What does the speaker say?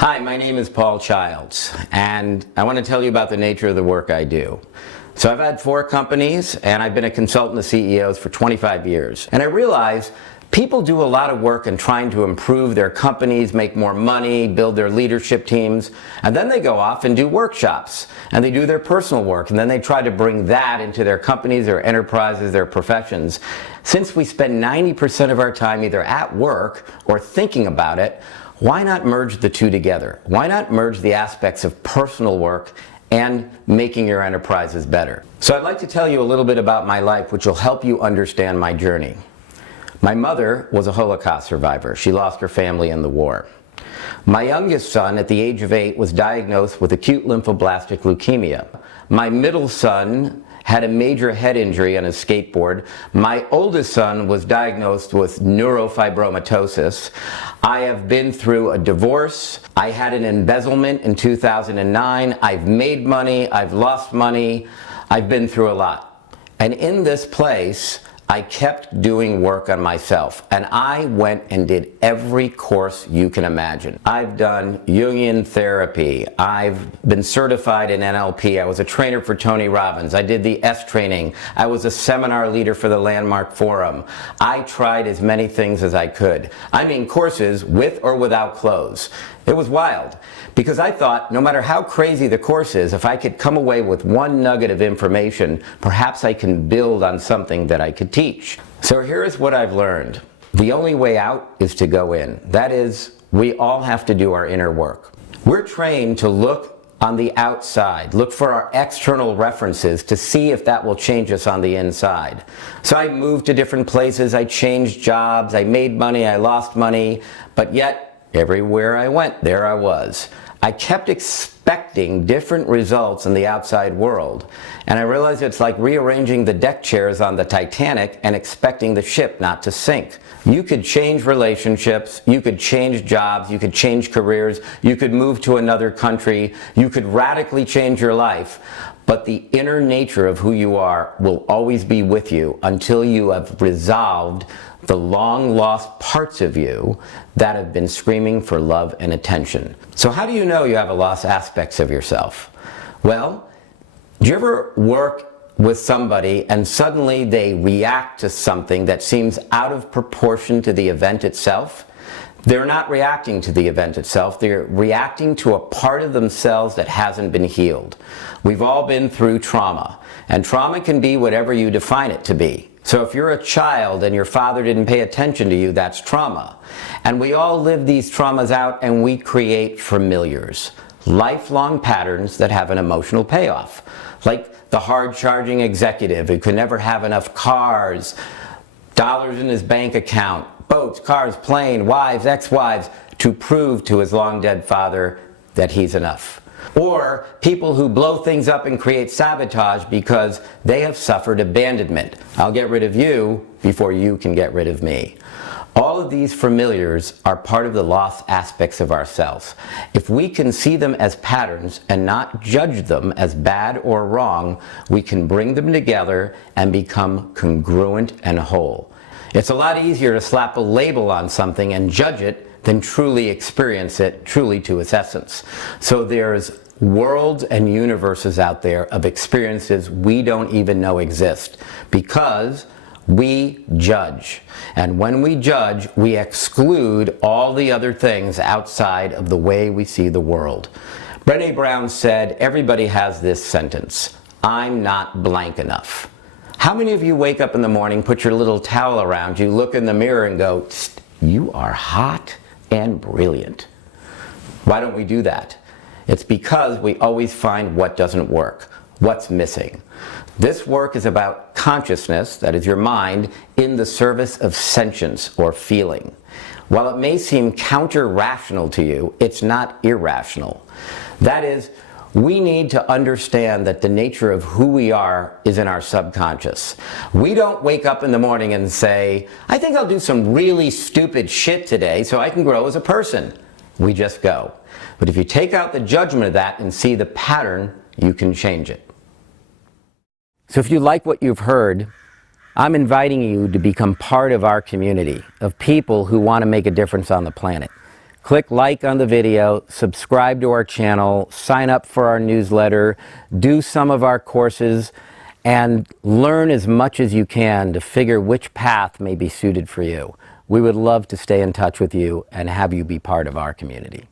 Hi, my name is Paul Childs, and I want to tell you about the nature of the work I do. So I've had 4 companies, and I've been a consultant to CEOs for 25 years. And I realize people do a lot of work in trying to improve their companies, make more money, build their leadership teams, and then they go off and do workshops, and they do their personal work, and then they try to bring that into their companies, their enterprises, their professions. Since we spend 90% of our time either at work or thinking about it, why not merge the two together? Why not merge the aspects of personal work and making your enterprises better? So I'd like to tell you a little bit about my life, which will help you understand my journey. My mother was a Holocaust survivor. She lost her family in the war. My youngest son, at the age of 8, was diagnosed with acute lymphoblastic leukemia. My middle son had a major head injury on his skateboard. My oldest son was diagnosed with neurofibromatosis. I have been through a divorce. I had an embezzlement in 2009. I've made money. I've lost money. I've been through a lot. And in this place, I kept doing work on myself, and I went and did every course you can imagine. I've done Jungian therapy. I've been certified in NLP. I was a trainer for Tony Robbins. I did the S training. I was a seminar leader for the Landmark Forum. I tried as many things as I could. I mean, courses with or without clothes. It was wild, because I thought no matter how crazy the course is, if I could come away with one nugget of information, perhaps I can build on something that I could teach. So here is what I've learned. The only way out is to go in. That is, we all have to do our inner work. We're trained to look on the outside, look for our external references to see if that will change us on the inside. So I moved to different places, I changed jobs, I made money, I lost money, but yet everywhere I went, there I was. I kept expecting different results in the outside world, and I realized it's like rearranging the deck chairs on the Titanic and expecting the ship not to sink. You could change relationships, you could change jobs, you could change careers, you could move to another country, you could radically change your life, but the inner nature of who you are will always be with you until you have resolved the long-lost parts of you that have been screaming for love and attention. So how do you know you have lost aspects of yourself? Well, do you ever work with somebody and suddenly they react to something that seems out of proportion to the event itself? They're not reacting to the event itself, they're reacting to a part of themselves that hasn't been healed. We've all been through trauma, and trauma can be whatever you define it to be. So if you're a child and your father didn't pay attention to you, that's trauma. And we all live these traumas out, and we create familiars, lifelong patterns that have an emotional payoff. Like the hard-charging executive who could never have enough cars, dollars in his bank account, boats, cars, plane, wives, ex-wives, to prove to his long-dead father that he's enough. Or people who blow things up and create sabotage because they have suffered abandonment. I'll get rid of you before you can get rid of me. All of these familiars are part of the lost aspects of ourselves. If we can see them as patterns and not judge them as bad or wrong, we can bring them together and become congruent and whole. It's a lot easier to slap a label on something and judge it than truly experience it, truly to its essence. So there's worlds and universes out there of experiences we don't even know exist because we judge. And when we judge, we exclude all the other things outside of the way we see the world. Brené Brown said, everybody has this sentence, I'm not blank enough. How many of you wake up in the morning, put your little towel around you, look in the mirror and go, you are hot and brilliant? Why don't we do that? It's because we always find what doesn't work, what's missing. This work is about consciousness, that is your mind, in the service of sentience or feeling. While it may seem counter-rational to you, it's not irrational. That is, we need to understand that the nature of who we are is in our subconscious. We don't wake up in the morning and say, I think I'll do some really stupid shit today so I can grow as a person. We just go. But if you take out the judgment of that and see the pattern, you can change it. So if you like what you've heard, I'm inviting you to become part of our community of people who want to make a difference on the planet. Click like on the video, subscribe to our channel, sign up for our newsletter, do some of our courses, and learn as much as you can to figure which path may be suited for you. We would love to stay in touch with you and have you be part of our community.